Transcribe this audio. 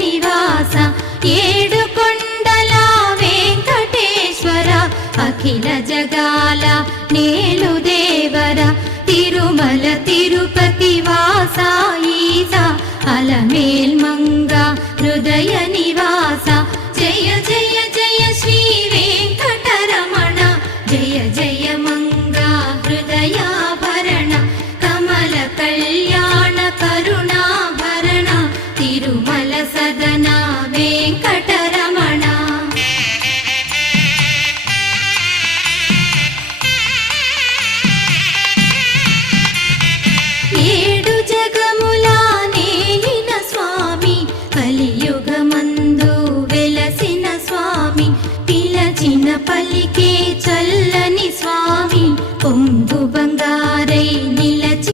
నివాస ఏడు కొండల వెంకటేశ్వర అఖిల జగాల నేలు దేవర తిరుమల తిరుపతి వాస ఈస అలమేల్ మంగ హృదయ నివాస జయ జయ జయ శ్రీ వెంకటరమణ జయ జయ మంగ హృదయాభరణ కమల కళ్యాణ కరుణాభరణ తిరుమల సదన వెంకటరమణ ఏడు జగముల నేలిన స్వామి కలియుగమందు వెలసిన స్వామి పిలచిన పలికే చల్ల